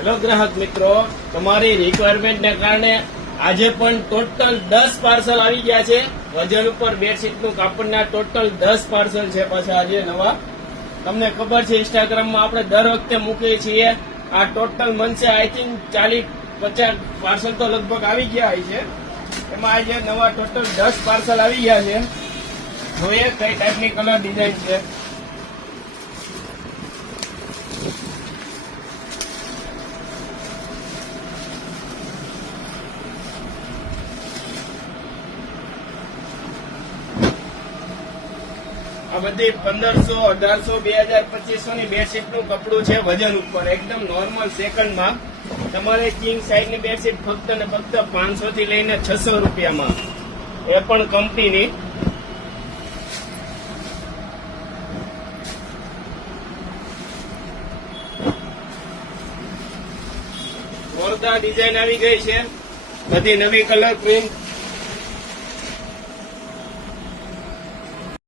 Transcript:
Hello ગ્રાહક મિત્રો, તમારી રિક્વાયરમેન્ટને કારણે આજે પણ ટોટલ 10 પાર્સલ આવી ગયા છે. વજન ઉપર બેડશીટનું કાપડના ટોટલ 10 પાર્સલ છે. પાછા આજે નવા, તમને ખબર છે ઇન્સ્ટાગ્રામમાં આપણે દર વખતે મૂકીએ છીએ. આ total MNS I think 40-50 parcel તો લગભગ આવી ગયા હોય છે. એમાં આજે નવા ટોટલ 10 પાર્સલ આવી ગયા છે. જોઈએ કઈ ટાઈપની કલર ડિઝાઇન છે. આ બધી 1500, 1800, 2000, 2500 ની બેડશીટ નું કપડું છે. વજન ઉપર એકદમ નોર્મલ સેકન્ડમાં. તમારે કિંગ સાઇઝ ની બેડશીટ ફક્ત ને ફક્ત 500 થી લઈને 600 રૂપિયામાં, એ પણ કંપનીની. મોરદા ડિઝાઇન આવી ગઈ છે, બધી નવી કલર પ્રિન્ટ.